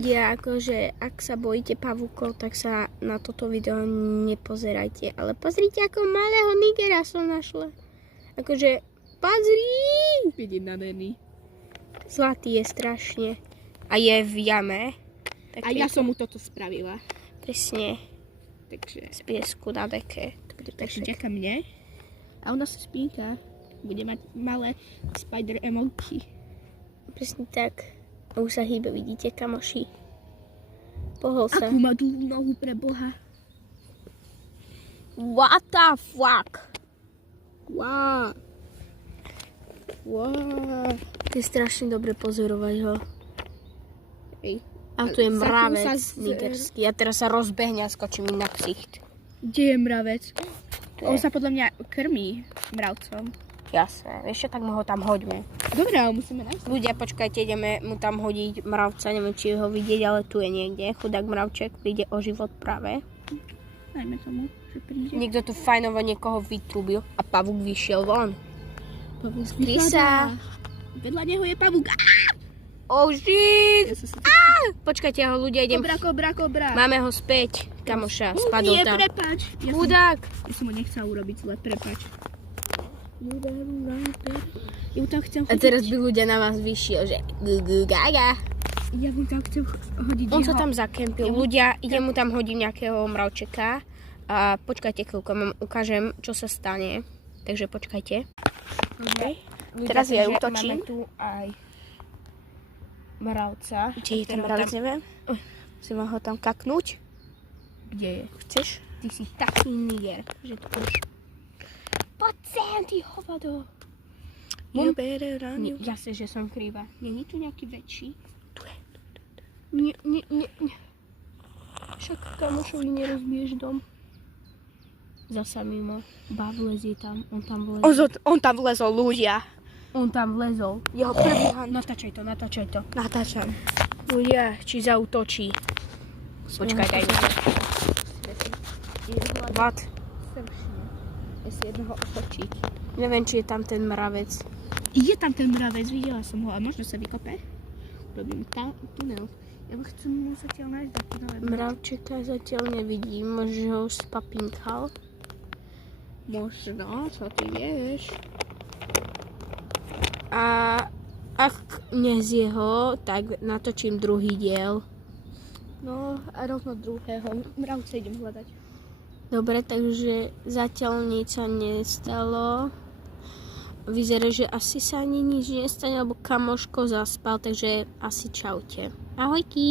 ľudia, akože ak sa bojíte pavúkov, tak sa na toto video nepozerajte. Ale pozrite, ako malého nigera som našla. Akože, pozri! Vidím na Neny. Zlatý je strašne. A je v jame. A ja som mu toto spravila. Presne. Takže, Z piesku na deke. To bude takže perfekt. ďaká mne. A ona sa spínka. Bude mať malé spider emoji. Presne tak. A už sa hýbe, vidíte, kamoši. Pohol sa. Akú má dlhú nohu pre Boha. What the fuck? Wow. Wow. To je strašne dobre pozorovať ho. Hej. A tu je Za chvíľu mravec sa nigerský. A teraz sa rozbehne a skočí mi na ksicht. Kde je mravec? Tu On je. sa podľa mňa krmí mravcom. Jasné. Vieš čo, tak mu ho tam hoďme. Dobre, ale musíme nájsť. Ľudia, počkajte, ideme mu tam hodiť mravca. Neviem, či ho vidieť, ale tu je niekde. Chudák mravček príde o život práve. Dajme tomu, že príde. Niekto tu fajnovo niekoho vytrúbil a pavúk vyšiel von. Pavúk Krysa. Vedľa neho je pavúk. Oh shit! Ja sa Počkajte ho, ľudia, idem. Kobra. Máme ho späť. Kamoša, spadol Nie, tam. prepáč. Chudák. Ja som ho nechcel urobiť zle, prepáč. Ja mu tam chcem A hodiť. teraz by ľudia na vás vyšiel, že gaga. Ja mu tam chcem hodiť On jeho. sa tam zakempil. Ľudia, idem mu tam hodiť nejakého mravčeka. A počkajte chvíľku, ukážem, čo sa stane. Takže počkajte. Okay. Teraz ja Takže útočím. Máme tu aj mravca. Či je ten mravec, neviem. Musím ho tam kaknúť. Kde je? Chceš? Ty si taký niger, že to už... Poď sem, ty hovado. You better run. Jasne, že som krýva. Není tu nejaký väčší? Tu je. Nie. Však kamošovi nerozbiješ dom. Zasa mimo. Bá vlezie tam. On tam vlezol. On tam vlezol, ľudia. On tam vlezol. Jeho prvý han. Natáčaj to. Natáčam. Ľudia, či zautočí. Počkaj, daj mi to. What? Ja si jednoho otočiť. Neviem, či je tam ten mravec. Je tam ten mravec, videla som ho. A možno sa vykope? Robím tunel. Ja chcem mu zatiaľ nájsť do tunele. Mravčeka zatiaľ nevidím, možno ho spapinkal. Možno, čo ty vieš. A ak nezje ho, tak natočím druhý diel. No a rovno druhého. Mravca idem hľadať. Dobre, takže zatiaľ nič sa nestalo. Vyzerá, že asi sa ani nič nestane, lebo kamoško zaspal, takže asi čaute. Ahojky!